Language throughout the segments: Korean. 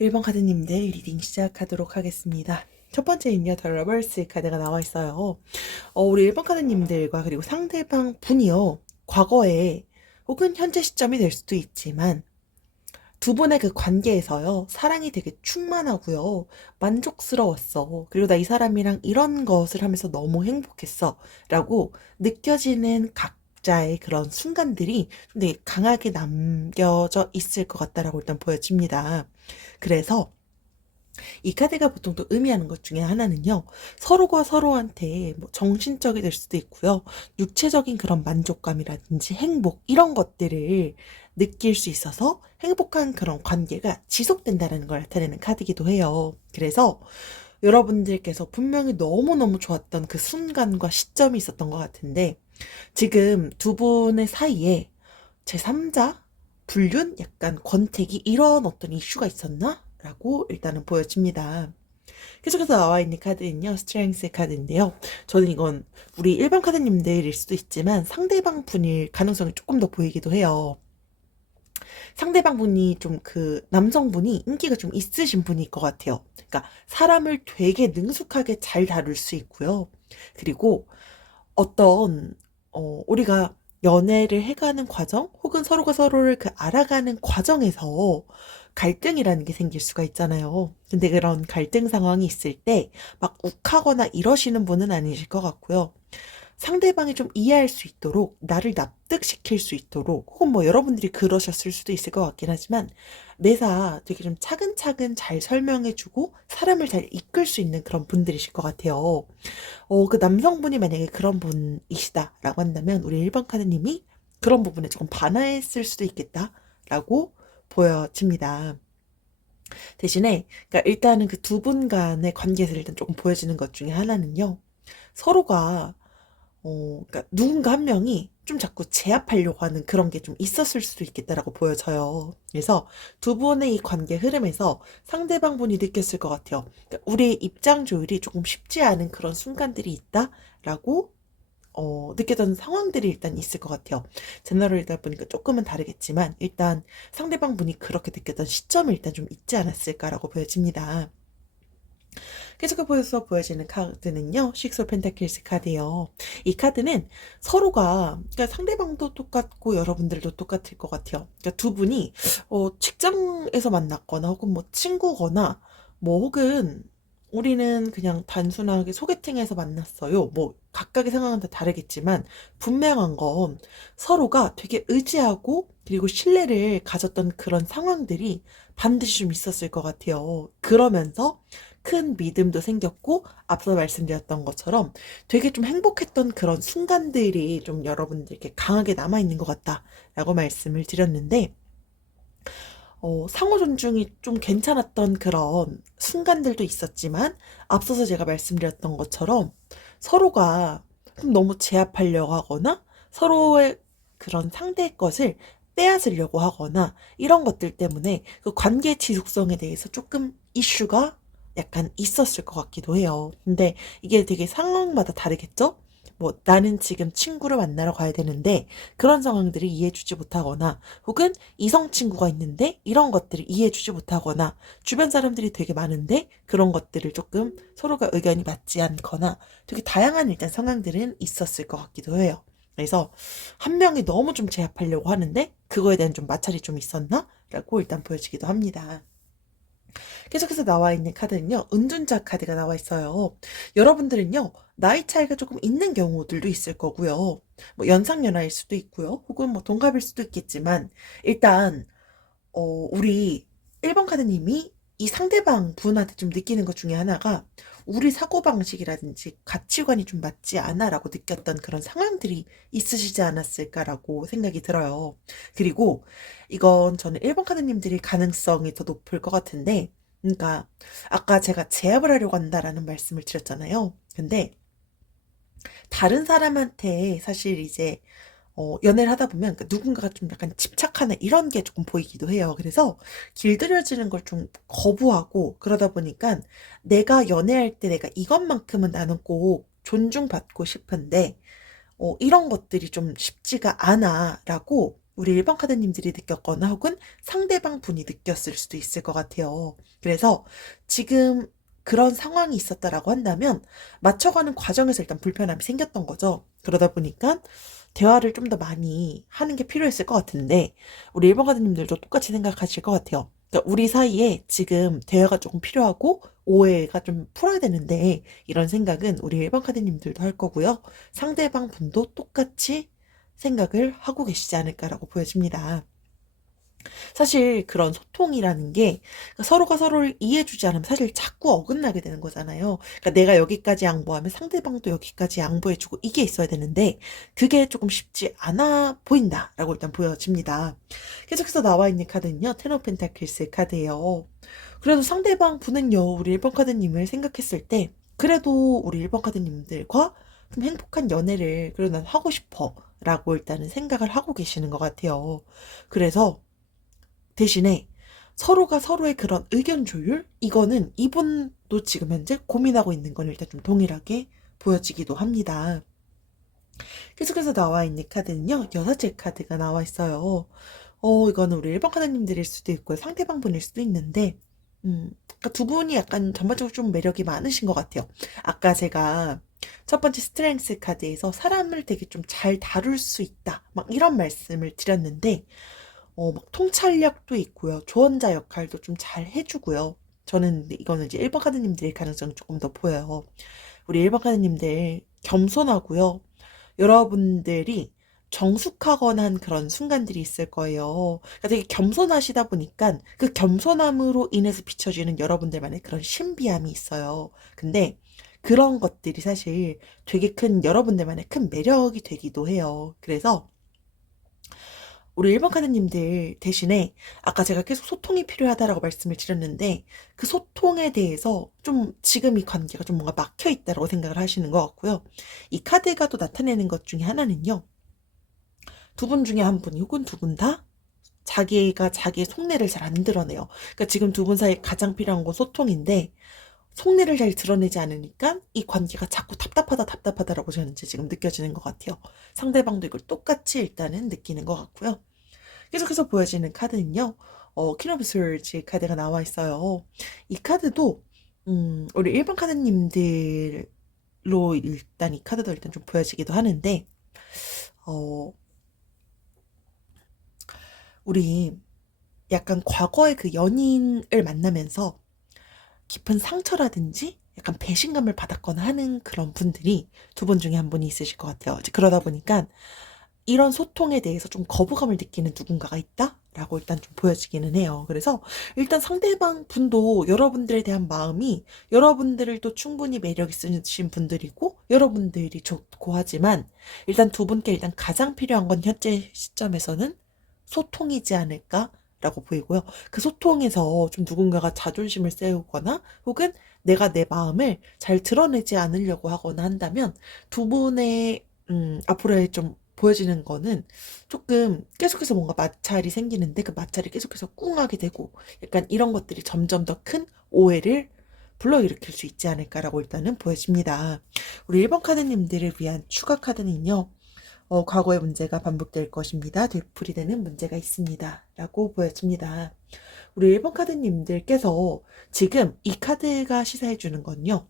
1번 카드님들 리딩 시작하도록 하겠습니다. 첫 번째는요, 더 러버스 카드가 나와 있어요. 우리 1번 카드님들과 그리고 상대방 분이요, 과거에 혹은 현재 시점이 될 수도 있지만 두 분의 그 관계에서요, 사랑이 되게 충만하고요, 만족스러웠어. 그리고 나 이 사람이랑 이런 것을 하면서 너무 행복했어. 라고 느껴지는 각자의 그런 순간들이 좀 되게 강하게 남겨져 있을 것 같다라고 일단 보여집니다. 그래서 이 카드가 보통 또 의미하는 것 중에 하나는요, 서로가 서로한테 뭐 정신적이 될 수도 있고요, 육체적인 그런 만족감이라든지 행복, 이런 것들을 느낄 수 있어서 행복한 그런 관계가 지속된다는 걸 나타내는 카드이기도 해요. 그래서 여러분들께서 분명히 너무너무 좋았던 그 순간과 시점이 있었던 것 같은데, 지금 두 분의 사이에 제3자? 불륜? 약간 권태기? 이런 어떤 이슈가 있었나? 라고 일단은 보여집니다. 계속해서 나와 있는 카드는요, 스트렝스 카드인데요. 저는 이건 우리 일반 카드님들일 수도 있지만 상대방 분일 가능성이 조금 더 보이기도 해요. 상대방 분이 좀 그 남성분이 인기가 좀 있으신 분일 것 같아요. 그러니까 사람을 되게 능숙하게 잘 다룰 수 있고요. 그리고 어떤 우리가 연애를 해가는 과정 혹은 서로가 서로를 그 알아가는 과정에서 갈등이라는 게 생길 수가 있잖아요. 근데 그런 갈등 상황이 있을 때 막 욱하거나 이러시는 분은 아니실 것 같고요. 상대방이 좀 이해할 수 있도록, 나를 납득시킬 수 있도록, 혹은 뭐 여러분들이 그러셨을 수도 있을 것 같긴 하지만 매사 되게 좀 차근차근 잘 설명해주고 사람을 잘 이끌 수 있는 그런 분들이실 것 같아요. 그 남성분이 만약에 그런 분이시다라고 한다면 우리 1번 카드님이 그런 부분에 조금 반하했을 수도 있겠다라고 보여집니다. 대신에 그러니까 일단은 그 두 분 간의 관계에서 일단 조금 보여지는 것 중에 하나는요. 서로가 그러니까 누군가 한 명이 좀 자꾸 제압하려고 하는 그런 게 좀 있었을 수도 있겠다라고 보여져요. 그래서 두 분의 이 관계 흐름에서 상대방 분이 느꼈을 것 같아요. 그러니까 우리의 입장 조율이 조금 쉽지 않은 그런 순간들이 있다라고 느꼈던 상황들이 일단 있을 것 같아요. 제너럴이다 보니까 조금은 다르겠지만 일단 상대방 분이 그렇게 느꼈던 시점이 일단 좀 있지 않았을까라고 보여집니다. 계속해서 보여지는 카드는요, 식스 오브 펜타클스 카드예요. 이 카드는 서로가, 그러니까 상대방도 똑같고 여러분들도 똑같을 것 같아요. 그러니까 두 분이 직장에서 만났거나 혹은 뭐 친구거나 뭐 혹은 우리는 그냥 단순하게 소개팅에서 만났어요. 뭐 각각의 상황은 다 다르겠지만 분명한 건 서로가 되게 의지하고 그리고 신뢰를 가졌던 그런 상황들이 반드시 좀 있었을 것 같아요. 그러면서 큰 믿음도 생겼고 앞서 말씀드렸던 것처럼 되게 좀 행복했던 그런 순간들이 좀 여러분들께 강하게 남아있는 것 같다라고 말씀을 드렸는데, 상호 존중이 좀 괜찮았던 그런 순간들도 있었지만 앞서서 제가 말씀드렸던 것처럼 서로가 좀 너무 제압하려고 하거나 서로의 그런 상대의 것을 빼앗으려고 하거나 이런 것들 때문에 그 관계 지속성에 대해서 조금 이슈가 약간 있었을 것 같기도 해요. 근데 이게 되게 상황마다 다르겠죠? 뭐 나는 지금 친구를 만나러 가야 되는데 그런 상황들을 이해해주지 못하거나 혹은 이성 친구가 있는데 이런 것들을 이해해주지 못하거나 주변 사람들이 되게 많은데 그런 것들을 조금 서로가 의견이 맞지 않거나 되게 다양한 일단 상황들은 있었을 것 같기도 해요. 그래서 한 명이 너무 좀 제압하려고 하는데 그거에 대한 좀 마찰이 좀 있었나? 라고 일단 보여지기도 합니다. 계속해서 나와 있는 카드는요, 은둔자 카드가 나와 있어요. 여러분들은요, 나이 차이가 조금 있는 경우들도 있을 거고요. 뭐 연상연하일 수도 있고요. 혹은 뭐 동갑일 수도 있겠지만, 일단, 우리 1번 카드님이 이 상대방 분한테 좀 느끼는 것 중에 하나가 우리 사고방식이라든지 가치관이 좀 맞지 않아라고 느꼈던 그런 상황들이 있으시지 않았을까라고 생각이 들어요. 그리고 이건 저는 1번 카드님들이 가능성이 더 높을 것 같은데, 그러니까 아까 제가 제압을 하려고 한다라는 말씀을 드렸잖아요. 근데 다른 사람한테 사실 이제 연애를 하다 보면 그 누군가가 좀 약간 집착하는 이런 게 조금 보이기도 해요. 그래서 길들여지는 걸 좀 거부하고 그러다 보니까 내가 연애할 때 내가 이것만큼은 나는 꼭 존중받고 싶은데 이런 것들이 좀 쉽지가 않아라고 우리 1번 카드님들이 느꼈거나 혹은 상대방 분이 느꼈을 수도 있을 것 같아요. 그래서 지금 그런 상황이 있었다라고 한다면 맞춰가는 과정에서 일단 불편함이 생겼던 거죠. 그러다 보니까 대화를 좀 더 많이 하는 게 필요했을 것 같은데 우리 1번 카드님들도 똑같이 생각하실 것 같아요. 그러니까 우리 사이에 지금 대화가 조금 필요하고 오해가 좀 풀어야 되는데 이런 생각은 우리 1번 카드님들도 할 거고요. 상대방 분도 똑같이 생각을 하고 계시지 않을까라고 보여집니다. 사실 그런 소통이라는 게 서로가 서로를 이해해주지 않으면 사실 자꾸 어긋나게 되는 거잖아요. 그러니까 내가 여기까지 양보하면 상대방도 여기까지 양보해주고 이게 있어야 되는데 그게 조금 쉽지 않아 보인다라고 일단 보여집니다. 계속해서 나와 있는 카드는요. 텐 오브 펜타클스 카드예요. 그래도 상대방 분은요. 우리 1번 카드님을 생각했을 때 그래도 우리 1번 카드님들과 좀 행복한 연애를 그래도 난 하고 싶어 라고 일단은 생각을 하고 계시는 것 같아요. 그래서 대신에 서로가 서로의 그런 의견 조율? 이거는 이분도 지금 현재 고민하고 있는 건 일단 좀 동일하게 보여지기도 합니다. 계속해서 나와 있는 카드는요, 여섯째 카드가 나와 있어요. 이거는 우리 1번 카드님들일 수도 있고요, 상대방 분일 수도 있는데, 그러니까 두 분이 약간 전반적으로 좀 매력이 많으신 것 같아요. 아까 제가 첫 번째 스트렝스 카드에서 사람을 되게 좀 잘 다룰 수 있다. 막 이런 말씀을 드렸는데, 막 통찰력도 있고요. 조언자 역할도 좀 잘 해주고요. 저는 근데 이거는 이제 1번 카드님들의 가능성이 조금 더 보여요. 우리 1번 카드님들 겸손하고요. 여러분들이 정숙하거나 한 그런 순간들이 있을 거예요. 그러니까 되게 겸손하시다 보니까 그 겸손함으로 인해서 비춰지는 여러분들만의 그런 신비함이 있어요. 근데 그런 것들이 사실 되게 큰 여러분들만의 큰 매력이 되기도 해요. 그래서 우리 1번 카드님들 대신에 아까 제가 계속 소통이 필요하다라고 말씀을 드렸는데 그 소통에 대해서 좀 지금 이 관계가 좀 뭔가 막혀 있다라고 생각을 하시는 것 같고요. 이 카드가 또 나타내는 것 중에 하나는요. 두 분 중에 한 분이 혹은 두 분 다 자기가 자기의 속내를 잘 안 드러내요. 그러니까 지금 두 분 사이에 가장 필요한 건 소통인데 속내를 잘 드러내지 않으니까 이 관계가 자꾸 답답하다라고 저는 지금 느껴지는 것 같아요. 상대방도 이걸 똑같이 일단은 느끼는 것 같고요. 계속해서 보여지는 카드는요. 퀸 오브 스월즈 카드가 나와 있어요. 이 카드도 우리 1번 카드님들로 일단 이 카드도 일단 좀 보여지기도 하는데 어, 우리 약간 과거의 그 연인을 만나면서 깊은 상처라든지 약간 배신감을 받았거나 하는 그런 분들이 두 분 중에 한 분이 있으실 것 같아요. 이제 그러다 보니까 이런 소통에 대해서 좀 거부감을 느끼는 누군가가 있다라고 일단 좀 보여지기는 해요. 그래서 일단 상대방 분도 여러분들에 대한 마음이 여러분들을 또 충분히 매력 있으신 분들이고 여러분들이 좋고 하지만 일단 두 분께 일단 가장 필요한 건 현재 시점에서는 소통이지 않을까라고 보이고요. 그 소통에서 좀 누군가가 자존심을 세우거나 혹은 내가 내 마음을 잘 드러내지 않으려고 하거나 한다면 두 분의 앞으로의 좀 보여지는 거는 조금 계속해서 뭔가 마찰이 생기는데 그 마찰이 계속해서 꿍하게 되고 약간 이런 것들이 점점 더 큰 오해를 불러일으킬 수 있지 않을까라고 일단은 보여집니다. 우리 1번 카드님들을 위한 추가 카드는요. 과거의 문제가 반복될 것입니다. 되풀이되는 문제가 있습니다. 라고 보여집니다. 우리 1번 카드님들께서 지금 이 카드가 시사해주는 건요.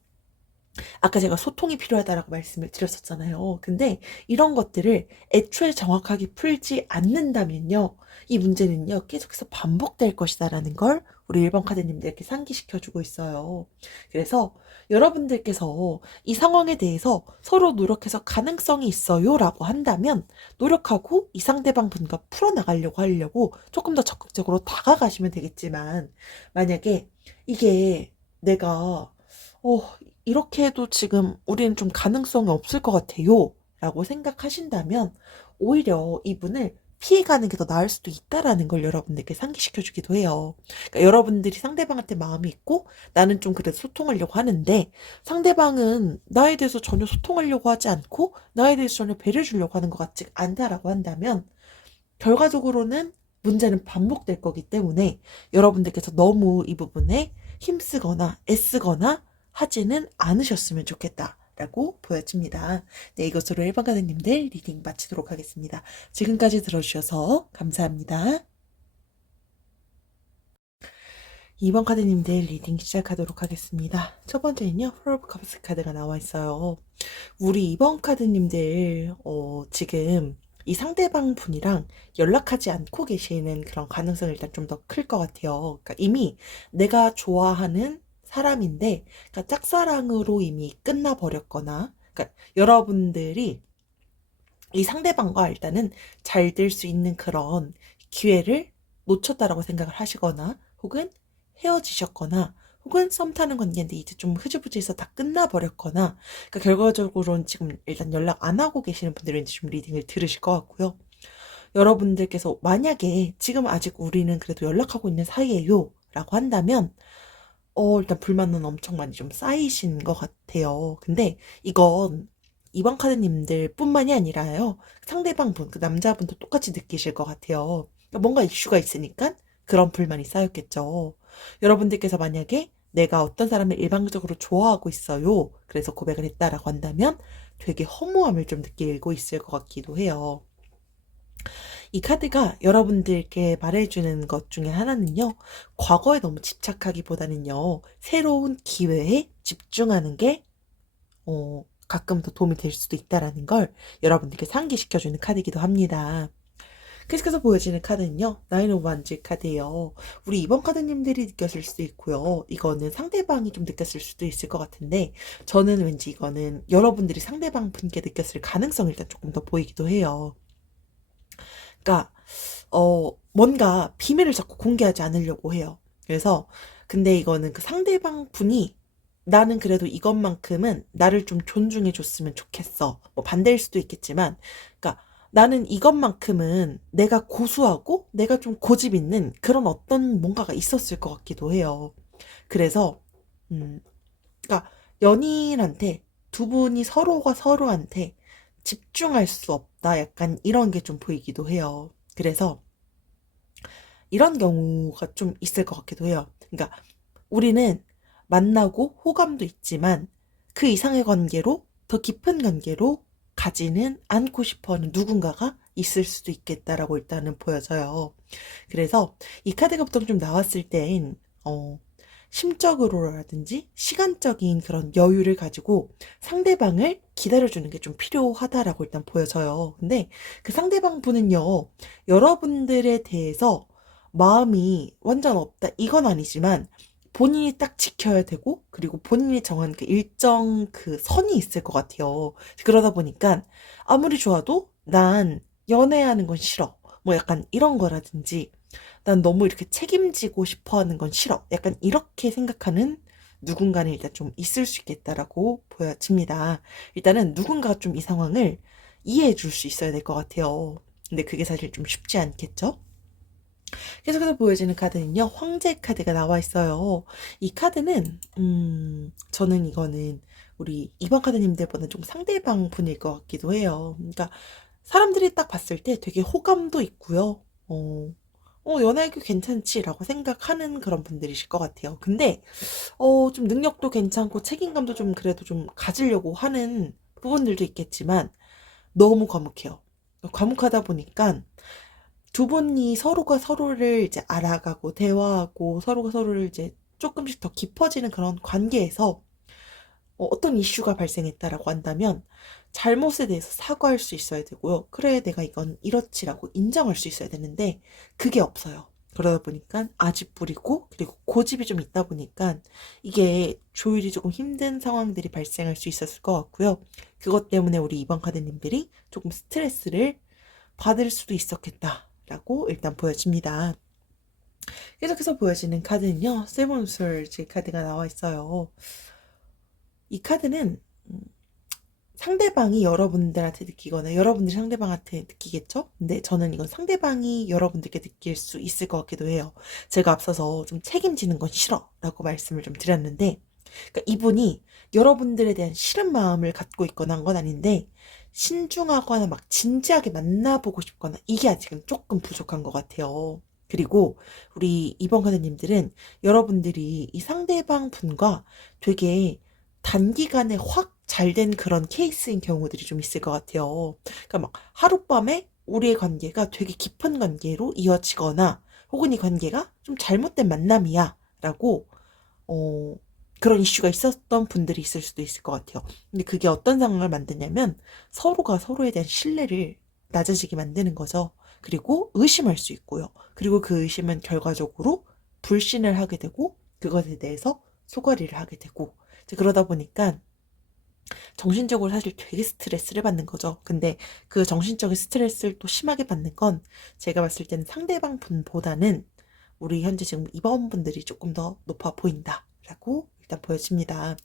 아까 제가 소통이 필요하다라고 말씀을 드렸었잖아요. 근데 이런 것들을 애초에 정확하게 풀지 않는다면요. 이 문제는요. 계속해서 반복될 것이다라는 걸 우리 1번 카드님들께 상기시켜주고 있어요. 그래서 여러분들께서 이 상황에 대해서 서로 노력해서 가능성이 있어요 라고 한다면 노력하고 이 상대방 분과 풀어나가려고 하려고 조금 더 적극적으로 다가가시면 되겠지만 만약에 이게 내가 어, 이렇게 해도 지금 우리는 좀 가능성이 없을 것 같아요. 라고 생각하신다면 오히려 이분을 피해가는 게 더 나을 수도 있다라는 걸 여러분들께 상기시켜주기도 해요. 그러니까 여러분들이 상대방한테 마음이 있고 나는 좀 그래도 소통하려고 하는데 상대방은 나에 대해서 전혀 소통하려고 하지 않고 나에 대해서 전혀 배려해 주려고 하는 것 같지 않다라고 한다면 결과적으로는 문제는 반복될 거기 때문에 여러분들께서 너무 이 부분에 힘쓰거나 애쓰거나 하지는 않으셨으면 좋겠다 라고 보여집니다. 네, 이것으로 1번 카드님들 리딩 마치도록 하겠습니다. 지금까지 들어주셔서 감사합니다. 2번 카드님들 리딩 시작하도록 하겠습니다. 첫 번째는요, 폴 오브 컵스 카드가 나와 있어요. 우리 2번 카드님들, 지금 이 상대방 분이랑 연락하지 않고 계시는 그런 가능성이 일단 좀 더 클 것 같아요. 그러니까 이미 내가 좋아하는 사람인데, 그러니까 짝사랑으로 이미 끝나버렸거나, 그러니까 여러분들이 이 상대방과 일단은 잘 될 수 있는 그런 기회를 놓쳤다라고 생각을 하시거나, 혹은 헤어지셨거나, 혹은 썸 타는 관계인데 이제 좀 흐지부지해서 다 끝나버렸거나, 그러니까 결과적으로는 지금 일단 연락 안 하고 계시는 분들은 이제 좀 리딩을 들으실 것 같고요. 여러분들께서 만약에 지금 아직 우리는 그래도 연락하고 있는 사이예요 라고 한다면 일단 불만은 엄청 많이 좀 쌓이신 것 같아요. 근데 이건 이번 카드님들 뿐만이 아니라요. 상대방 분, 그 남자분도 똑같이 느끼실 것 같아요. 그러니까 뭔가 이슈가 있으니까 그런 불만이 쌓였겠죠. 여러분들께서 만약에 내가 어떤 사람을 일방적으로 좋아하고 있어요. 그래서 고백을 했다라고 한다면 되게 허무함을 좀 느끼고 있을 것 같기도 해요. 이 카드가 여러분들께 말해주는 것 중에 하나는요, 과거에 너무 집착하기보다는요, 새로운 기회에 집중하는 게, 가끔 더 도움이 될 수도 있다라는 걸 여러분들께 상기시켜주는 카드이기도 합니다. 계속해서 보여지는 카드는요, 나인 오브 완즈 카드예요. 우리 이번 카드님들이 느꼈을 수도 있고요. 이거는 상대방이 좀 느꼈을 수도 있을 것 같은데, 저는 왠지 이거는 여러분들이 상대방 분께 느꼈을 가능성이 일단 조금 더 보이기도 해요. 그러니까 뭔가 비밀을 자꾸 공개하지 않으려고 해요. 그래서 근데 이거는 그 상대방 분이 나는 그래도 이것만큼은 나를 좀 존중해 줬으면 좋겠어. 뭐 반대일 수도 있겠지만, 그러니까 나는 이것만큼은 내가 고수하고 내가 좀 고집 있는 그런 어떤 뭔가가 있었을 것 같기도 해요. 그래서 그러니까 연인한테 두 분이 서로가 서로한테 집중할 수 없다. 약간 이런 게 좀 보이기도 해요. 그래서 이런 경우가 좀 있을 것 같기도 해요. 그러니까 우리는 만나고 호감도 있지만 그 이상의 관계로 더 깊은 관계로 가지는 않고 싶어 하는 누군가가 있을 수도 있겠다라고 일단은 보여져요. 그래서 이 카드가 보통 좀 나왔을 땐, 심적으로라든지 시간적인 그런 여유를 가지고 상대방을 기다려주는 게 좀 필요하다라고 일단 보여져요. 근데 그 상대방 분은요, 여러분들에 대해서 마음이 완전 없다. 이건 아니지만 본인이 딱 지켜야 되고, 그리고 본인이 정한 그 일정 그 선이 있을 것 같아요. 그러다 보니까 아무리 좋아도 난 연애하는 건 싫어. 뭐 약간 이런 거라든지, 난 너무 이렇게 책임지고 싶어 하는 건 싫어. 약간 이렇게 생각하는 누군가는 일단 좀 있을 수 있겠다라고 보여집니다. 일단은 누군가가 좀 이 상황을 이해해 줄 수 있어야 될 것 같아요. 근데 그게 사실 좀 쉽지 않겠죠? 계속해서 보여지는 카드는요, 황제 카드가 나와 있어요. 이 카드는, 저는 이거는 우리 2번 카드님들보다 좀 상대방 분일 것 같기도 해요. 그러니까 사람들이 딱 봤을 때 되게 호감도 있고요. 연애하기 괜찮지라고 생각하는 그런 분들이실 것 같아요. 근데, 좀 능력도 괜찮고 책임감도 좀 그래도 좀 가지려고 하는 부분들도 있겠지만, 너무 과묵해요. 과묵하다 보니까 두 분이 서로가 서로를 이제 알아가고 대화하고 서로가 서로를 이제 조금씩 더 깊어지는 그런 관계에서 어떤 이슈가 발생했다라고 한다면 잘못에 대해서 사과할 수 있어야 되고요. 그래, 내가 이건 이렇지라고 인정할 수 있어야 되는데 그게 없어요. 그러다 보니까 아집 부리고 그리고 고집이 좀 있다 보니까 이게 조율이 조금 힘든 상황들이 발생할 수 있었을 것 같고요. 그것 때문에 우리 이번 카드님들이 조금 스트레스를 받을 수도 있었겠다라고 일단 보여집니다. 계속해서 보여지는 카드는요, 세븐 솔즈 카드가 나와 있어요. 이 카드는 상대방이 여러분들한테 느끼거나 여러분들이 상대방한테 느끼겠죠? 근데 저는 이건 상대방이 여러분들께 느낄 수 있을 것 같기도 해요. 제가 앞서서 좀 책임지는 건 싫어 라고 말씀을 좀 드렸는데, 그러니까 이분이 여러분들에 대한 싫은 마음을 갖고 있거나 한 건 아닌데 신중하거나 막 진지하게 만나보고 싶거나 이게 아직은 조금 부족한 것 같아요. 그리고 우리 이번 카드님들은 여러분들이 이 상대방 분과 되게 단기간에 확 잘 된 그런 케이스인 경우들이 좀 있을 것 같아요. 그러니까 막 하룻밤에 우리의 관계가 되게 깊은 관계로 이어지거나 혹은 이 관계가 좀 잘못된 만남이야 라고 어, 그런 이슈가 있었던 분들이 있을 수도 있을 것 같아요. 근데 그게 어떤 상황을 만드냐면 서로가 서로에 대한 신뢰를 낮아지게 만드는 거죠. 그리고 의심할 수 있고요. 그리고 그 의심은 결과적으로 불신을 하게 되고 그것에 대해서 소거리를 하게 되고 이제 그러다 보니까 정신적으로 사실 되게 스트레스를 받는 거죠. 근데 그 정신적인 스트레스를 또 심하게 받는 건 제가 봤을 때는 상대방 분보다는 우리 현재 지금 입원분들이 조금 더 높아 보인다라고 일단 보여집니다.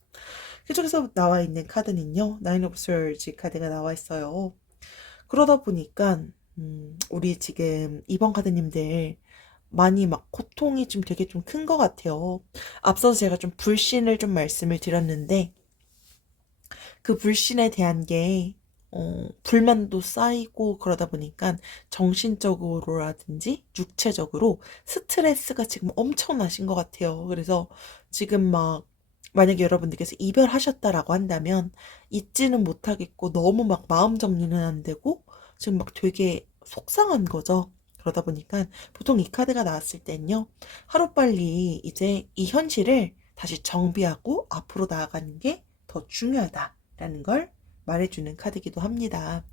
계속해서 나와 있는 카드는요. 나인 오브 스월즈 카드가 나와 있어요. 그러다 보니까 우리 지금 이번 카드님들 많이 막 고통이 좀 되게 좀 큰 것 같아요. 앞서서 제가 좀 불신을 좀 말씀을 드렸는데 그 불신에 대한 게 불만도 쌓이고 그러다 보니까 정신적으로라든지 육체적으로 스트레스가 지금 엄청나신 것 같아요. 그래서 지금 막 만약에 여러분들께서 이별하셨다라고 한다면 잊지는 못하겠고 너무 막 마음 정리는 안 되고 지금 막 되게 속상한 거죠. 그러다 보니까 보통 이 카드가 나왔을 땐요. 하루빨리 이제 이 현실을 다시 정비하고 앞으로 나아가는 게 더 중요하다라는 걸 말해주는 카드이기도 합니다.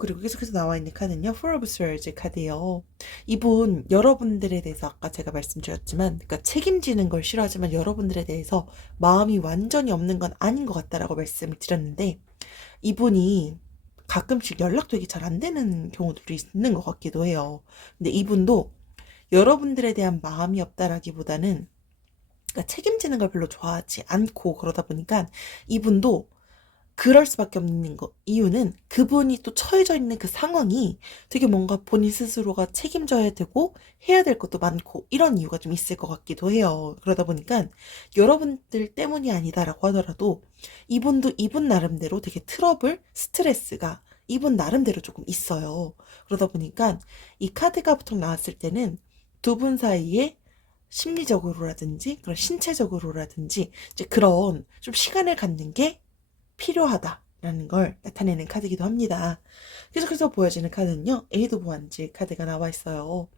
그리고 계속해서 나와 있는 카드는요. Four of Swords 카드예요. 이분 여러분들에 대해서 아까 제가 말씀드렸지만 그러니까 책임지는 걸 싫어하지만 여러분들에 대해서 마음이 완전히 없는 건 아닌 것 같다라고 말씀을 드렸는데 이분이 가끔씩 연락되기 잘 안 되는 경우들이 있는 것 같기도 해요. 근데 이분도 여러분들에 대한 마음이 없다라기보다는 그러니까 책임지는 걸 별로 좋아하지 않고 그러다 보니까 이분도 그럴 수밖에 없는 거 이유는 그분이 또 처해져 있는 그 상황이 되게 뭔가 본인 스스로가 책임져야 되고 해야 될 것도 많고 이런 이유가 좀 있을 것 같기도 해요. 그러다 보니까 여러분들 때문이 아니다라고 하더라도 이분도 이분 나름대로 되게 트러블, 스트레스가 이분 나름대로 조금 있어요. 그러다 보니까 이 카드가 보통 나왔을 때는 두 분 사이에 심리적으로라든지 그런 신체적으로라든지 이제 그런 좀 시간을 갖는 게 필요하다라는 걸 나타내는 카드이기도 합니다. 계속해서 보여지는 카드는요. 에이드 오브 완즈 카드가 나와 있어요.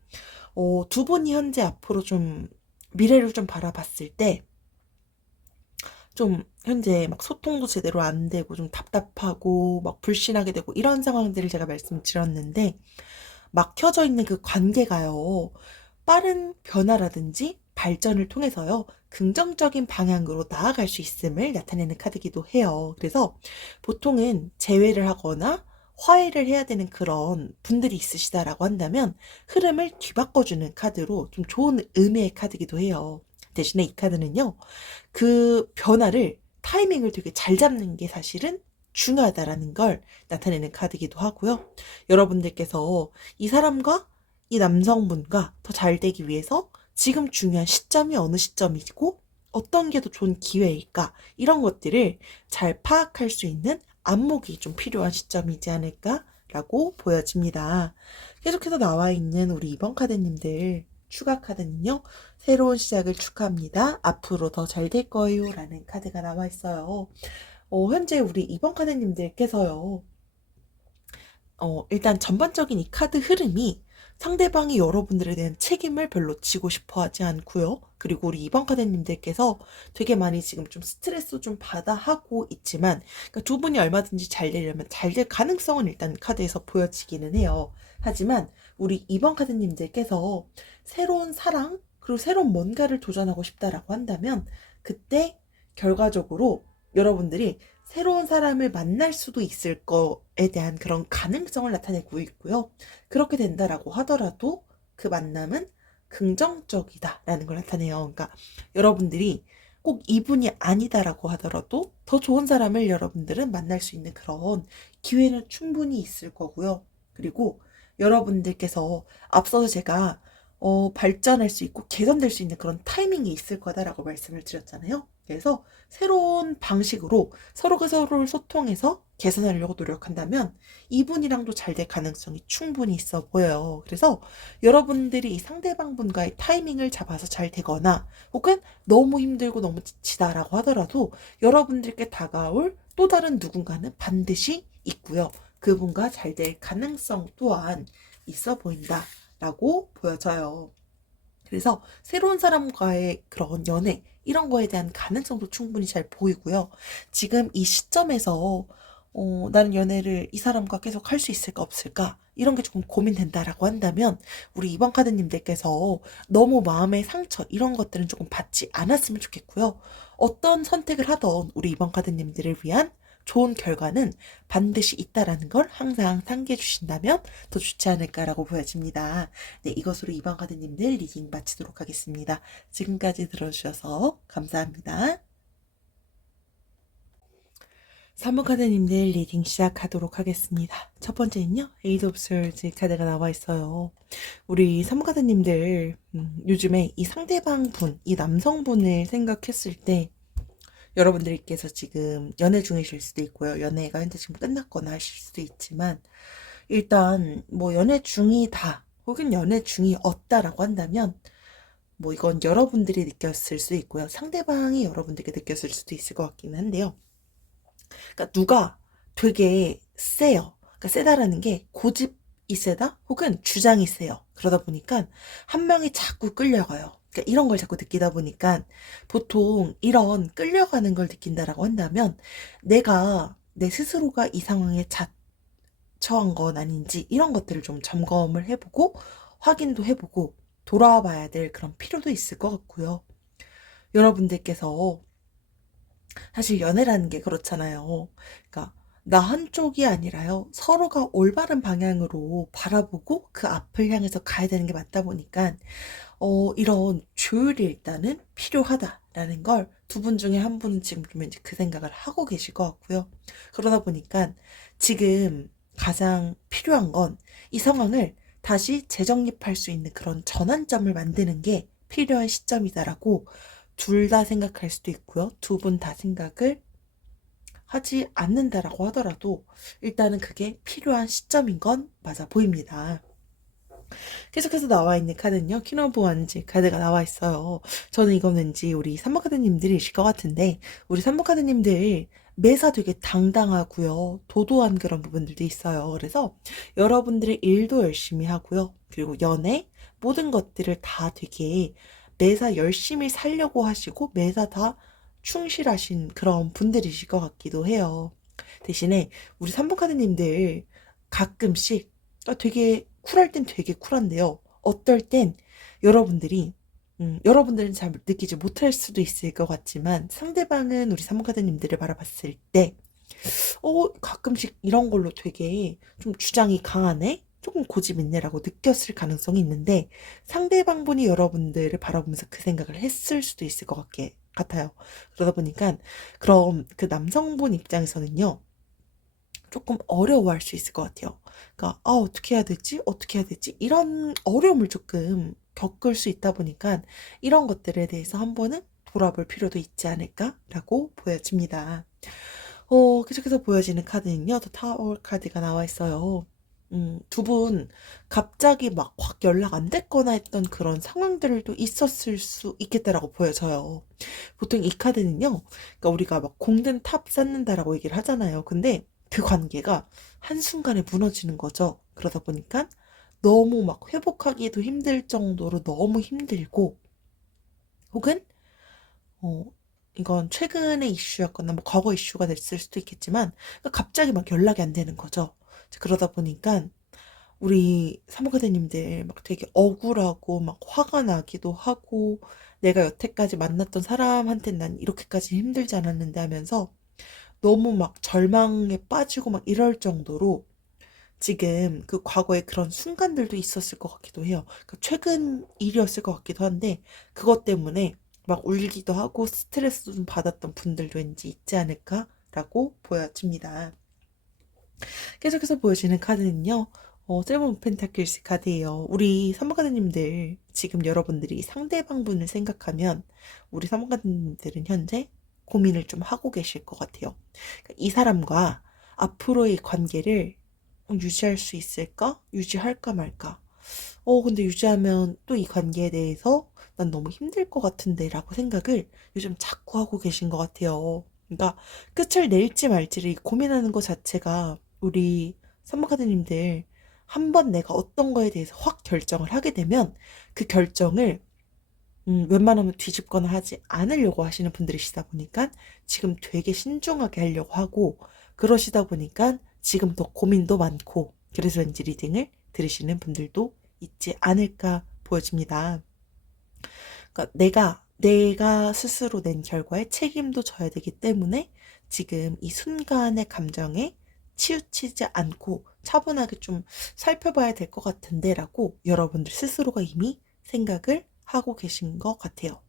두 분이 현재 앞으로 좀 미래를 좀 바라봤을 때 좀 현재 막 소통도 제대로 안 되고 좀 답답하고 막 불신하게 되고 이런 상황들을 제가 말씀드렸는데 막혀져 있는 그 관계가요. 빠른 변화라든지 발전을 통해서요. 긍정적인 방향으로 나아갈 수 있음을 나타내는 카드기도 해요. 그래서 보통은 재회를 하거나 화해를 해야 되는 그런 분들이 있으시다라고 한다면 흐름을 뒤바꿔주는 카드로 좀 좋은 의미의 카드기도 해요. 대신에 이 카드는요. 그 변화를 타이밍을 되게 잘 잡는 게 사실은 중요하다라는 걸 나타내는 카드이기도 하고요. 여러분들께서 이 사람과 이 남성분과 더 잘 되기 위해서 지금 중요한 시점이 어느 시점이고 어떤 게 더 좋은 기회일까 이런 것들을 잘 파악할 수 있는 안목이 좀 필요한 시점이지 않을까라고 보여집니다. 계속해서 나와 있는 우리 이번 카드님들 추가 카드는요. 새로운 시작을 축하합니다. 앞으로 더 잘 될 거예요. 라는 카드가 나와 있어요. 현재 우리 이번 카드님들께서요. 일단 전반적인 이 카드 흐름이 상대방이 여러분들에 대한 책임을 별로 지고 싶어 하지 않고요. 그리고 우리 이번 카드님들께서 되게 많이 지금 좀 스트레스 좀 받아 하고 있지만 그러니까 두 분이 얼마든지 잘 되려면 잘 될 가능성은 일단 카드에서 보여지기는 해요. 하지만 우리 이번 카드님들께서 새로운 사랑 그리고 새로운 뭔가를 도전하고 싶다라고 한다면 그때 결과적으로 여러분들이 새로운 사람을 만날 수도 있을 거에 대한 그런 가능성을 나타내고 있고요. 그렇게 된다라고 하더라도 그 만남은 긍정적이다라는 걸 나타내요. 그러니까 여러분들이 꼭 이분이 아니다라고 하더라도 더 좋은 사람을 여러분들은 만날 수 있는 그런 기회는 충분히 있을 거고요. 그리고 여러분들께서 앞서서 제가 발전할 수 있고 개선될 수 있는 그런 타이밍이 있을 거다라고 말씀을 드렸잖아요. 그래서 새로운 방식으로 서로가 서로를 소통해서 개선하려고 노력한다면 이분이랑도 잘 될 가능성이 충분히 있어 보여요. 그래서 여러분들이 이 상대방분과의 타이밍을 잡아서 잘 되거나 혹은 너무 힘들고 너무 지치다라고 하더라도 여러분들께 다가올 또 다른 누군가는 반드시 있고요. 그분과 잘 될 가능성 또한 있어 보인다라고 보여져요. 그래서 새로운 사람과의 그런 연애 이런 거에 대한 가능성도 충분히 잘 보이고요. 지금 이 시점에서 나는 연애를 이 사람과 계속 할 수 있을까 없을까 이런 게 조금 고민된다라고 한다면 우리 이번 카드님들께서 너무 마음의 상처 이런 것들은 조금 받지 않았으면 좋겠고요. 어떤 선택을 하던 우리 이번 카드님들을 위한 좋은 결과는 반드시 있다라는 걸 항상 상기해 주신다면 더 좋지 않을까라고 보여집니다. 네, 이것으로 이번 카드님들 리딩 마치도록 하겠습니다. 지금까지 들어주셔서 감사합니다. 3번 카드님들 리딩 시작하도록 하겠습니다. 첫 번째는요, 에이드 오브 솔즈 카드가 나와 있어요. 우리 3번 카드님들 요즘에 이 상대방 분, 이 남성분을 생각했을 때 여러분들께서 지금 연애 중이실 수도 있고요. 연애가 현재 지금 끝났거나 하실 수도 있지만 일단 뭐 연애 중이다 혹은 연애 중이 없다라고 한다면 뭐 이건 여러분들이 느꼈을 수도 있고요. 상대방이 여러분들께 느꼈을 수도 있을 것 같기는 한데요. 그러니까 누가 되게 세요. 그러니까 세다라는 게 고집이 세다 혹은 주장이 세요. 그러다 보니까 한 명이 자꾸 끌려가요. 그러니까 이런 걸 자꾸 느끼다 보니까 보통 이런 끌려가는 걸 느낀다라고 한다면 내가 내 스스로가 이 상황에 처한 건 아닌지 이런 것들을 좀 점검을 해보고 확인도 해보고 돌아와 봐야 될 그런 필요도 있을 것 같고요. 여러분들께서 사실 연애라는 게 그렇잖아요. 그러니까 나 한쪽이 아니라요. 서로가 올바른 방향으로 바라보고 그 앞을 향해서 가야 되는 게 맞다 보니까 이런 조율이 일단은 필요하다라는 걸 두 분 중에 한 분은 지금 좀 이제 그 생각을 하고 계실 것 같고요. 그러다 보니까 지금 가장 필요한 건 이 상황을 다시 재정립할 수 있는 그런 전환점을 만드는 게 필요한 시점이다라고 둘 다 생각할 수도 있고요. 두 분 다 생각을 하지 않는다라고 하더라도 일단은 그게 필요한 시점인 건 맞아 보입니다. 계속해서 나와 있는 카드는요. 퀸 오브 원즈 카드가 나와 있어요. 저는 이건 왠지 우리 3번 카드님들이실 것 같은데 우리 3번 카드님들 매사 되게 당당하고요. 도도한 그런 부분들도 있어요. 그래서 여러분들의 일도 열심히 하고요. 그리고 연애 모든 것들을 다 되게 매사 열심히 살려고 하시고 매사 다 충실하신 그런 분들이실 것 같기도 해요. 대신에 우리 3번 카드님들 가끔씩 되게 쿨할 땐 되게 쿨한데요. 어떨 땐 여러분들이 여러분들은 잘 느끼지 못할 수도 있을 것 같지만 상대방은 우리 3번 카드님들을 바라봤을 때 가끔씩 이런 걸로 되게 좀 주장이 강하네? 조금 고집 있네라고 느꼈을 가능성이 있는데 상대방 분이 여러분들을 바라보면서 그 생각을 했을 수도 있을 것 같아요. 그러다 보니까 그럼 그 남성분 입장에서는요. 조금 어려워할 수 있을 것 같아요. 그러니까 어떻게 해야 되지? 어떻게 해야 되지? 이런 어려움을 조금 겪을 수 있다 보니까 이런 것들에 대해서 한 번은 돌아볼 필요도 있지 않을까라고 보여집니다. 계속해서 보여지는 카드는요. 더 타워 카드가 나와 있어요. 두 분 갑자기 막 확 연락 안 됐거나 했던 그런 상황들도 있었을 수 있겠다라고 보여져요. 보통 이 카드는요. 그러니까 우리가 막 공든 탑 쌓는다라고 얘기를 하잖아요. 근데 그 관계가 한순간에 무너지는 거죠. 그러다 보니까 너무 막 회복하기도 힘들 정도로 너무 힘들고 혹은 어, 이건 최근의 이슈였거나 뭐 과거 이슈가 됐을 수도 있겠지만 그러니까 갑자기 막 연락이 안 되는 거죠. 그러다 보니까 우리 사무과대님들 막 되게 억울하고 막 화가 나기도 하고 내가 여태까지 만났던 사람한테 난 이렇게까지 힘들지 않았는데 하면서 너무 막 절망에 빠지고 막 이럴 정도로 지금 그 과거에 그런 순간들도 있었을 것 같기도 해요. 그러니까 최근 일이었을 것 같기도 한데 그것 때문에 막 울기도 하고 스트레스도 좀 받았던 분들도 왠지 있지 않을까라고 보여집니다. 계속해서 보여지는 카드는요. 세븐 오브 펜타클스 카드예요. 우리 삼번카드님들 지금 여러분들이 상대방 분을 생각하면 우리 삼번카드님들은 현재 고민을 좀 하고 계실 것 같아요. 그러니까 이 사람과 앞으로의 관계를 유지할 수 있을까? 유지할까 말까? 근데 유지하면 또 이 관계에 대해서 난 너무 힘들 것 같은데 라고 생각을 요즘 자꾸 하고 계신 것 같아요. 그러니까 끝을 낼지 말지를 고민하는 것 자체가 우리 산모카드님들 한 번 내가 어떤 거에 대해서 확 결정을 하게 되면 그 결정을 웬만하면 뒤집거나 하지 않으려고 하시는 분들이시다 보니까 지금 되게 신중하게 하려고 하고 그러시다 보니까 지금 더 고민도 많고 그래서 왠지 리딩을 들으시는 분들도 있지 않을까 보여집니다. 그러니까 내가 스스로 낸 결과에 책임도 져야 되기 때문에 지금 이 순간의 감정에 치우치지 않고 차분하게 좀 살펴봐야 될 것 같은데 라고 여러분들 스스로가 이미 생각을 하고 계신 것 같아요.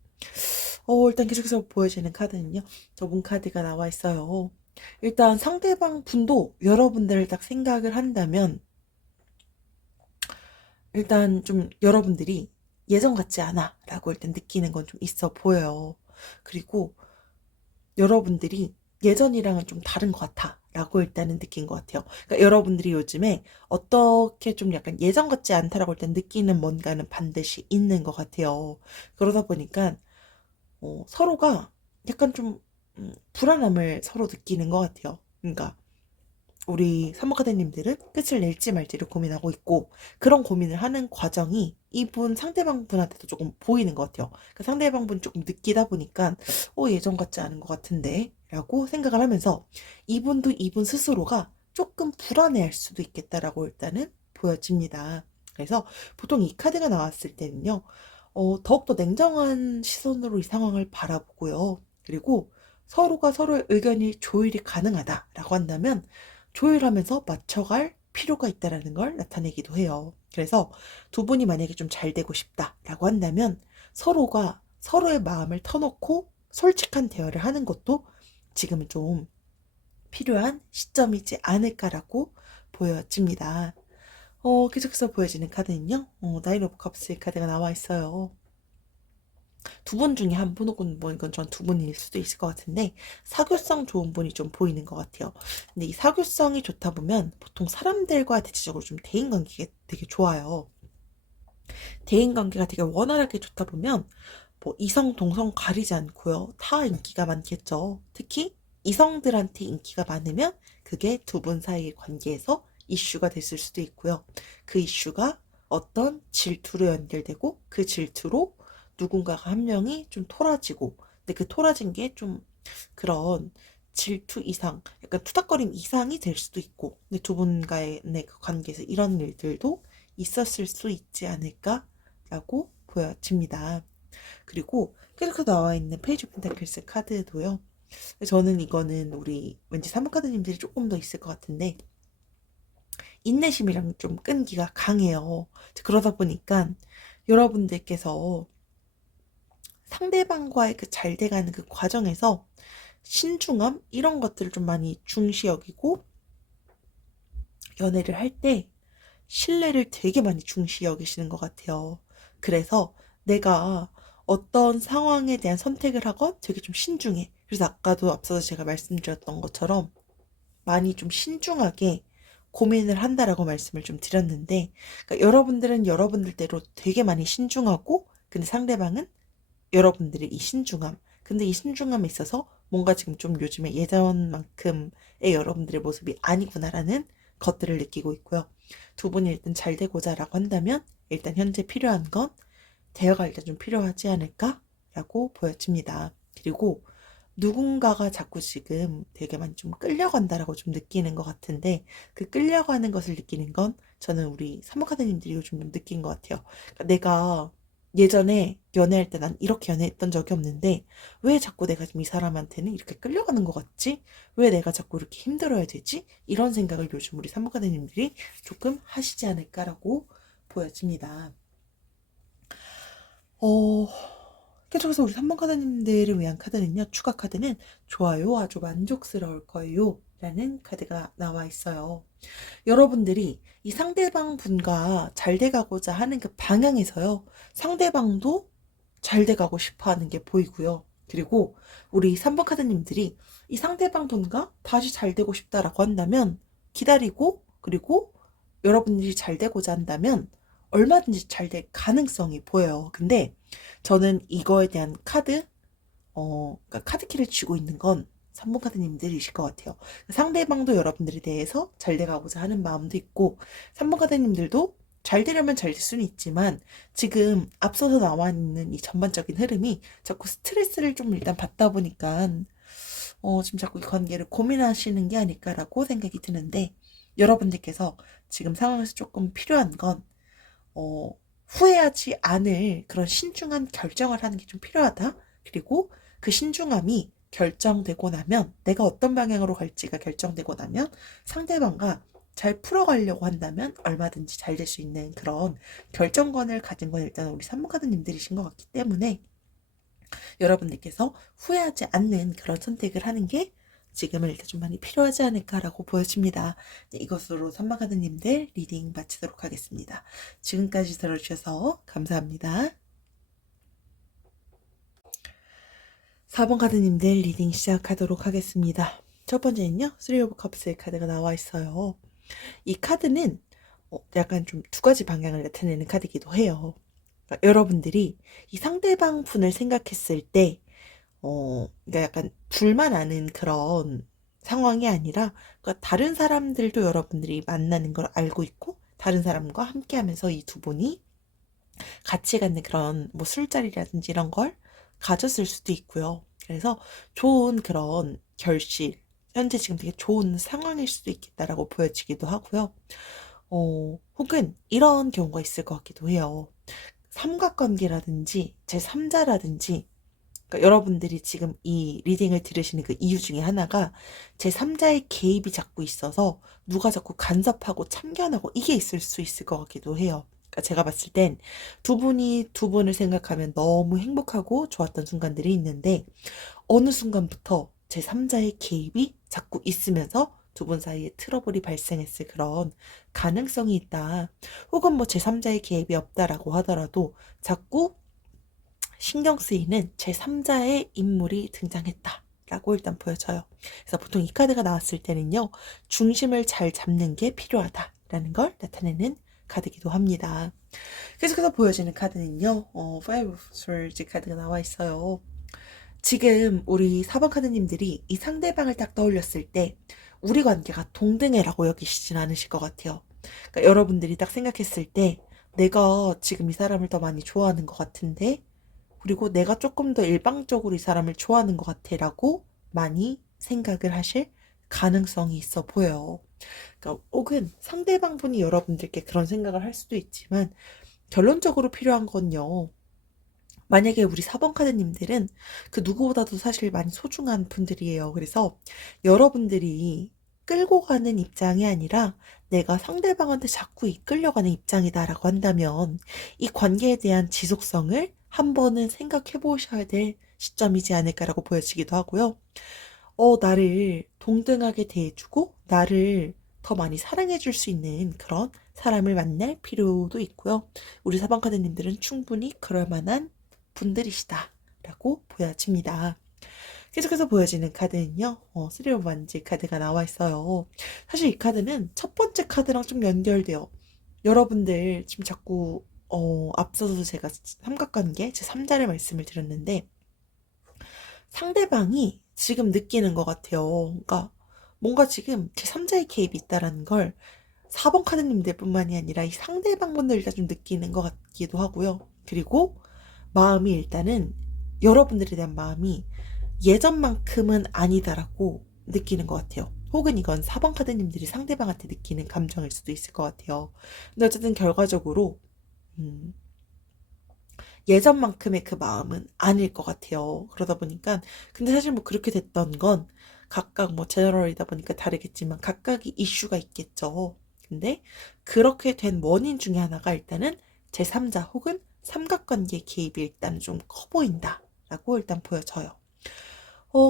일단 계속해서 보여지는 카드는요. 저분 카드가 나와 있어요. 일단 상대방 분도 여러분들을 딱 생각을 한다면 일단 좀 여러분들이 예전 같지 않아 라고 일단 느끼는 건 좀 있어 보여요. 그리고 여러분들이 예전이랑은 좀 다른 것 같아 라고 일단은 느낀 것 같아요. 그러니까 여러분들이 요즘에 어떻게 좀 약간 예전 같지 않다라고 일단 느끼는 뭔가는 반드시 있는 것 같아요. 그러다 보니까 서로가 약간 좀 불안함을 서로 느끼는 것 같아요. 그러니까 우리 산모카드님들은 끝을 낼지 말지를 고민하고 있고 그런 고민을 하는 과정이 이분 상대방 분한테도 조금 보이는 것 같아요. 그 상대방 분 조금 느끼다 보니까 예전 같지 않은 것 같은데 라고 생각을 하면서 이분도 이분 스스로가 조금 불안해할 수도 있겠다라고 일단은 보여집니다. 그래서 보통 이 카드가 나왔을 때는요. 더욱더 냉정한 시선으로 이 상황을 바라보고요. 그리고 서로가 서로의 의견이 조율이 가능하다라고 한다면 조율하면서 맞춰갈 필요가 있다라는 걸 나타내기도 해요. 그래서 두 분이 만약에 좀 잘 되고 싶다라고 한다면 서로가 서로의 마음을 터놓고 솔직한 대화를 하는 것도 지금은 좀 필요한 시점이지 않을까라고 보여집니다. 계속해서 보여지는 카드는요. 나인 오브 컵스 카드가 나와 있어요. 두 분 중에 한 분 혹은 뭐 이건 전 두 분일 수도 있을 것 같은데 사교성 좋은 분이 좀 보이는 것 같아요. 근데 이 사교성이 좋다 보면 보통 사람들과 대체적으로 좀 대인관계가 되게 좋아요. 대인관계가 되게 원활하게 좋다 보면 뭐 이성 동성 가리지 않고요. 다 인기가 많겠죠. 특히 이성들한테 인기가 많으면 그게 두 분 사이의 관계에서 이슈가 됐을 수도 있고요. 그 이슈가 어떤 질투로 연결되고 그 질투로 누군가가 한 명이 좀 토라지고 근데 그 토라진 게 좀 그런 질투 이상 약간 투닥거림 이상이 될 수도 있고 근데 두 분과의 그 관계에서 이런 일들도 있었을 수 있지 않을까라고 보여집니다. 그리고 계속 나와 있는 페이지 오브 펜타클스 카드도요. 저는 이거는 우리 왠지 사무카드님들이 조금 더 있을 것 같은데 인내심이랑 좀 끈기가 강해요. 그러다 보니까 여러분들께서 상대방과의 그 잘 돼가는 그 과정에서 신중함 이런 것들을 좀 많이 중시 여기고 연애를 할 때 신뢰를 되게 많이 중시 여기시는 것 같아요. 그래서 내가 어떤 상황에 대한 선택을 하건 되게 좀 신중해. 그래서 아까도 앞서서 제가 말씀드렸던 것처럼 많이 좀 신중하게 고민을 한다라고 말씀을 좀 드렸는데, 그러니까 여러분들은 여러분들대로 되게 많이 신중하고, 근데 상대방은 여러분들의 이 신중함. 근데 이 신중함에 있어서 뭔가 지금 좀 요즘에 예전만큼의 여러분들의 모습이 아니구나라는 것들을 느끼고 있고요. 두 분이 일단 잘 되고자라고 한다면 일단 현재 필요한 건 대화가 일단 좀 필요하지 않을까라고 보여집니다. 그리고 누군가가 자꾸 지금 되게 많이 좀 끌려간다라고 좀 느끼는 것 같은데 그 끌려가는 것을 느끼는 건 저는 우리 사모카드님들이 요즘 좀 느낀 것 같아요. 그러니까 내가 예전에 연애할 때 난 이렇게 연애했던 적이 없는데 왜 자꾸 내가 지금 이 사람한테는 이렇게 끌려가는 것 같지? 왜 내가 자꾸 이렇게 힘들어야 되지? 이런 생각을 요즘 우리 사모카드님들이 조금 하시지 않을까라고 보여집니다. 어, 계속해서 우리 3번 카드님들을 위한 카드는요, 추가 카드는 좋아요, 아주 만족스러울 거예요. 라는 카드가 나와 있어요. 여러분들이 이 상대방 분과 잘 돼가고자 하는 그 방향에서요, 상대방도 잘 돼가고 싶어 하는 게 보이고요. 그리고 우리 3번 카드님들이 이 상대방 분과 다시 잘 되고 싶다라고 한다면 기다리고, 그리고 여러분들이 잘 되고자 한다면 얼마든지 잘 될 가능성이 보여요. 근데 저는 이거에 대한 그러니까 카드키를 쥐고 있는 건 3번 카드님들이실 것 같아요. 상대방도 여러분들에 대해서 잘 돼가고자 하는 마음도 있고, 3번 카드님들도 잘 되려면 잘 될 수는 있지만, 지금 앞서서 나와 있는 이 전반적인 흐름이 자꾸 스트레스를 좀 일단 받다 보니까, 지금 자꾸 이 관계를 고민하시는 게 아닐까라고 생각이 드는데, 여러분들께서 지금 상황에서 조금 필요한 건, 후회하지 않을 그런 신중한 결정을 하는 게 좀 필요하다. 그리고 그 신중함이 결정되고 나면, 내가 어떤 방향으로 갈지가 결정되고 나면 상대방과 잘 풀어가려고 한다면 얼마든지 잘 될 수 있는 그런 결정권을 가진 건 일단 우리 산모카드님들이신 것 같기 때문에, 여러분들께서 후회하지 않는 그런 선택을 하는 게 지금은 일단 좀 많이 필요하지 않을까라고 보여집니다. 네, 이것으로 선마가드님들 리딩 마치도록 하겠습니다. 지금까지 들어주셔서 감사합니다. 4번 카드님들 리딩 시작하도록 하겠습니다. 첫 번째는요, 3 오브 컵스의 카드가 나와 있어요. 이 카드는 약간 좀 두 가지 방향을 나타내는 카드이기도 해요. 그러니까 여러분들이 이 상대방 분을 생각했을 때, 그러니까 약간 둘만 아는 그런 상황이 아니라, 그러니까 다른 사람들도 여러분들이 만나는 걸 알고 있고, 다른 사람과 함께 하면서 이 두 분이 같이 갖는 그런 뭐 술자리라든지 이런 걸 가졌을 수도 있고요. 그래서 좋은 그런 결실, 현재 지금 되게 좋은 상황일 수도 있겠다라고 보여지기도 하고요. 혹은 이런 경우가 있을 것 같기도 해요. 삼각관계라든지 제3자라든지, 그러니까 여러분들이 지금 이 리딩을 들으시는 그 이유 중에 하나가 제3자의 개입이 자꾸 있어서 누가 자꾸 간섭하고 참견하고 이게 있을 수 있을 것 같기도 해요. 그러니까 제가 봤을 땐 두 분이 두 분을 생각하면 너무 행복하고 좋았던 순간들이 있는데, 어느 순간부터 제3자의 개입이 자꾸 있으면서 두 분 사이에 트러블이 발생했을 그런 가능성이 있다. 혹은 뭐 제3자의 개입이 없다라고 하더라도 자꾸 신경 쓰이는 제3자의 인물이 등장했다 라고 일단 보여져요. 그래서 보통 이 카드가 나왔을 때는요, 중심을 잘 잡는 게 필요하다라는 걸 나타내는 카드이기도 합니다. 계속해서 보여지는 카드는요, Five of Swords 카드가 나와 있어요. 지금 우리 4번 카드님들이 이 상대방을 딱 떠올렸을 때 우리 관계가 동등해라고 여기시진 않으실 것 같아요. 그러니까 여러분들이 딱 생각했을 때 내가 지금 이 사람을 더 많이 좋아하는 것 같은데, 그리고 내가 조금 더 일방적으로 이 사람을 좋아하는 것 같아라고 많이 생각을 하실 가능성이 있어 보여요. 그러니까 혹은 상대방 분이 여러분들께 그런 생각을 할 수도 있지만, 결론적으로 필요한 건요, 만약에 우리 4번 카드님들은 그 누구보다도 사실 많이 소중한 분들이에요. 그래서 여러분들이 끌고 가는 입장이 아니라 내가 상대방한테 자꾸 이끌려가는 입장이다라고 한다면, 이 관계에 대한 지속성을 한 번은 생각해 보셔야 될 시점이지 않을까라고 보여지기도 하고요. 나를 동등하게 대해주고 나를 더 많이 사랑해 줄 수 있는 그런 사람을 만날 필요도 있고요. 우리 4번 카드님들은 충분히 그럴 만한 분들이시다라고 보여집니다. 계속해서 보여지는 카드는요, 3 오브 완즈 카드가 나와 있어요. 사실 이 카드는 첫 번째 카드랑 좀 연결돼요. 여러분들 지금 자꾸 앞서서 제가 삼각관계 제 3자를 말씀을 드렸는데, 상대방이 지금 느끼는 것 같아요. 그러니까 뭔가 지금 제 3자의 개입이 있다라는 걸 4번 카드님들 뿐만이 아니라 이 상대방 분들도 좀 느끼는 것 같기도 하고요. 그리고 마음이 일단은, 여러분들에 대한 마음이 예전만큼은 아니다라고 느끼는 것 같아요. 혹은 이건 4번 카드님들이 상대방한테 느끼는 감정일 수도 있을 것 같아요. 근데 어쨌든 결과적으로 예전만큼의 그 마음은 아닐 것 같아요. 그러다 보니까, 근데 사실 뭐 그렇게 됐던 건 각각 뭐 제너럴이다 보니까 다르겠지만 각각의 이슈가 있겠죠. 근데 그렇게 된 원인 중에 하나가 일단은 제3자 혹은 삼각관계 개입이 일단 좀 커 보인다라고 일단 보여져요.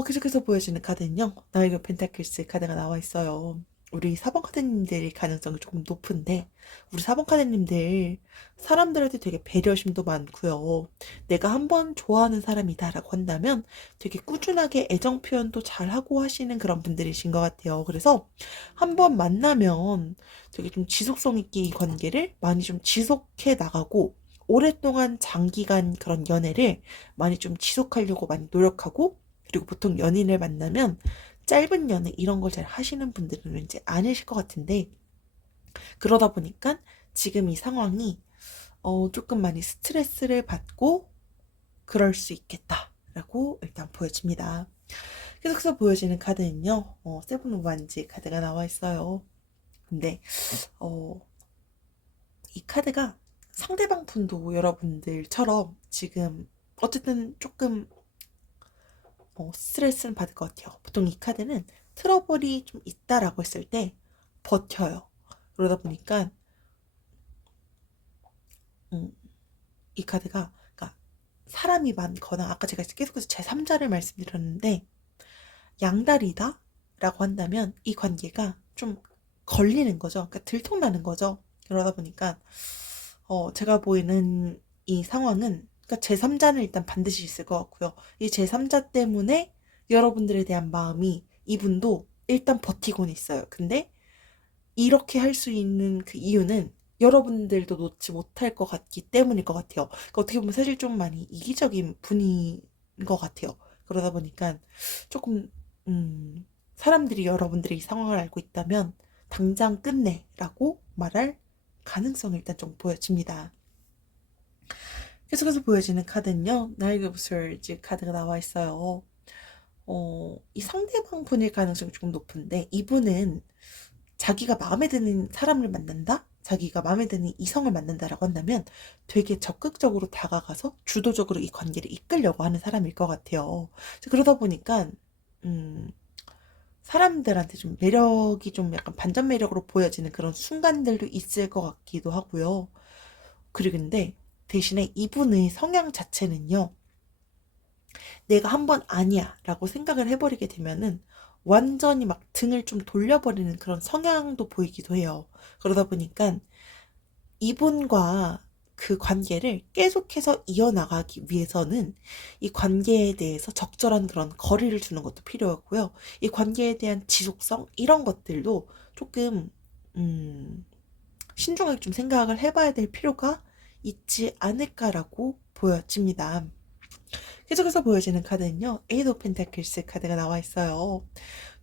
계속해서 보여지는 카드는요, 나이가 펜타클스 카드가 나와 있어요. 우리 4번 카드님들일 가능성이 조금 높은데, 우리 4번 카드님들 사람들한테 되게 배려심도 많고요. 내가 한번 좋아하는 사람이다라고 한다면 되게 꾸준하게 애정 표현도 잘하고 하시는 그런 분들이신 것 같아요. 그래서 한번 만나면 되게 좀 지속성 있게 이 관계를 많이 좀 지속해 나가고, 오랫동안 장기간 그런 연애를 많이 좀 지속하려고 많이 노력하고, 그리고 보통 연인을 만나면 짧은 연애 이런 걸 잘 하시는 분들은 왠지 아니실 것 같은데, 그러다 보니까 지금 이 상황이 조금 많이 스트레스를 받고 그럴 수 있겠다라고 일단 보여집니다. 계속해서 보여지는 카드는요, 세븐 오브 완지 카드가 나와 있어요. 근데 어, 이 카드가 상대방 분도 여러분들처럼 지금 어쨌든 조금 스트레스는 받을 것 같아요. 보통 이 카드는 트러블이 좀 있다라고 했을 때 버텨요. 그러다 보니까 음, 이 카드가 그러니까 사람이 많거나 아까 제가 계속해서 제3자를 말씀드렸는데 양다리다 라고 한다면 이 관계가 좀 걸리는 거죠. 그러니까 들통나는 거죠. 그러다 보니까 제가 보이는 이 상황은 그러니까 제3자는 일단 반드시 있을 것 같고요. 이 제3자 때문에 여러분들에 대한 마음이 이분도 일단 버티고는 있어요. 근데 이렇게 할 수 있는 그 이유는 여러분들도 놓지 못할 것 같기 때문일 것 같아요. 그러니까 어떻게 보면 사실 좀 많이 이기적인 분인 것 같아요. 그러다 보니까 조금 사람들이 여러분들의 이 상황을 알고 있다면 당장 끝내라고 말할 가능성이 일단 좀 보여집니다. 계속해서 보여지는 카드는요, 나이트 오브 솔즈 카드가 나와 있어요. 이 상대방 분일 가능성이 조금 높은데, 이분은 자기가 마음에 드는 사람을 만난다? 자기가 마음에 드는 이성을 만난다라고 한다면 되게 적극적으로 다가가서 주도적으로 이 관계를 이끌려고 하는 사람일 것 같아요. 그러다 보니까, 사람들한테 좀 매력이 좀 약간 반전 매력으로 보여지는 그런 순간들도 있을 것 같기도 하고요. 그리고 근데 대신에 이분의 성향 자체는요, 내가 한번 아니야 라고 생각을 해버리게 되면은 완전히 막 등을 좀 돌려버리는 그런 성향도 보이기도 해요. 그러다 보니까 이분과 그 관계를 계속해서 이어나가기 위해서는 이 관계에 대해서 적절한 그런 거리를 두는 것도 필요하고요. 이 관계에 대한 지속성 이런 것들도 조금 신중하게 좀 생각을 해봐야 될 필요가 있지 않을까라고 보여집니다. 계속해서 보여지는 카드는요, 에이드 오브 펜타클스 카드가 나와 있어요.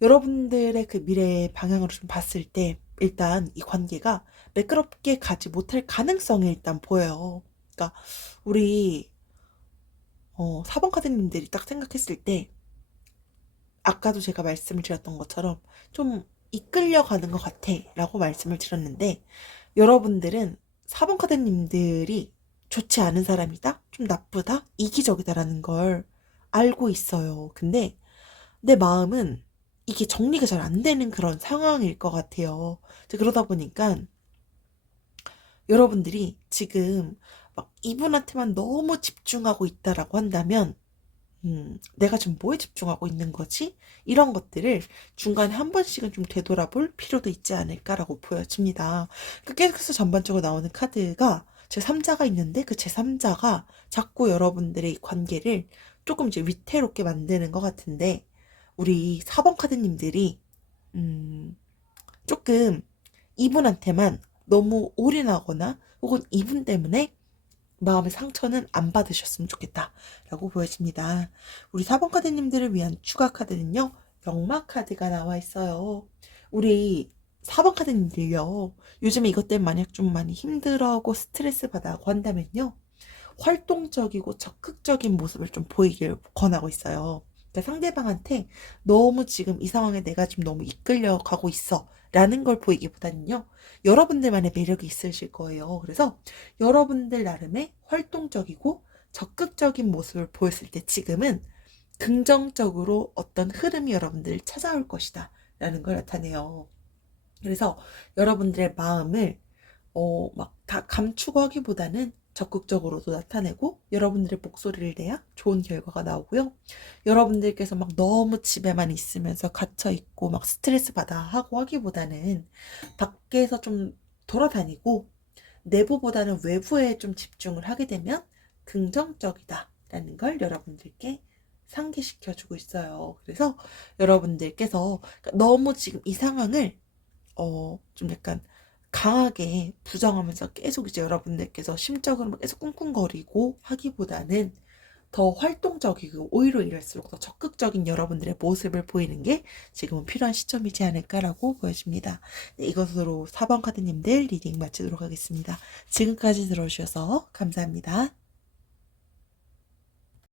여러분들의 그 미래의 방향으로 좀 봤을 때 일단 이 관계가 매끄럽게 가지 못할 가능성이 일단 보여요. 그러니까 우리 4번 카드님들이 딱 생각했을 때 아까도 제가 말씀을 드렸던 것처럼 좀 이끌려가는 것 같아 라고 말씀을 드렸는데, 여러분들은 4번 카드님들이 좋지 않은 사람이다? 좀 나쁘다? 이기적이다라는 걸 알고 있어요. 근데 내 마음은 이게 정리가 잘 안 되는 그런 상황일 것 같아요. 그러다 보니까 여러분들이 지금 막 이분한테만 너무 집중하고 있다라고 한다면, 내가 지금 뭐에 집중하고 있는 거지? 이런 것들을 중간에 한 번씩은 좀 되돌아볼 필요도 있지 않을까라고 보여집니다. 계속해서 전반적으로 나오는 카드가 제3자가 있는데 그 제3자가 자꾸 여러분들의 관계를 조금 이제 위태롭게 만드는 것 같은데, 우리 4번 카드님들이 조금 이분한테만 너무 올인하거나 혹은 이분 때문에 마음의 상처는 안 받으셨으면 좋겠다라고 보여집니다. 우리 4번 카드님들을 위한 추가 카드는요, 역마 카드가 나와 있어요. 우리 4번 카드님들요, 요즘에 이것 때문에 만약 좀 많이 힘들어하고 스트레스 받아고 한다면요, 활동적이고 적극적인 모습을 좀 보이길 권하고 있어요. 그러니까 상대방한테 너무 지금 이 상황에 내가 지금 너무 이끌려 가고 있어 라는 걸 보이기보다는요, 여러분들만의 매력이 있으실 거예요. 그래서 여러분들 나름의 활동적이고 적극적인 모습을 보였을 때 지금은 긍정적으로 어떤 흐름이 여러분들을 찾아올 것이다 라는 걸 나타내요. 그래서 여러분들의 마음을 막 다 감추고 하기보다는 적극적으로도 나타내고 여러분들의 목소리를 내야 좋은 결과가 나오고요. 여러분들께서 막 너무 집에만 있으면서 갇혀 있고 막 스트레스 받아 하고 하기보다는 밖에서 좀 돌아다니고 내부보다는 외부에 좀 집중을 하게 되면 긍정적이다라는 걸 여러분들께 상기시켜주고 있어요. 그래서 여러분들께서 너무 지금 이 상황을 좀 약간 강하게 부정하면서 계속 이제 여러분들께서 심적으로 막 계속 꿍꿍거리고 하기보다는 더 활동적이고 오히려 이럴수록 더 적극적인 여러분들의 모습을 보이는 게 지금은 필요한 시점이지 않을까라고 보여집니다. 네, 이것으로 4번 카드님들 리딩 마치도록 하겠습니다. 지금까지 들어주셔서 감사합니다.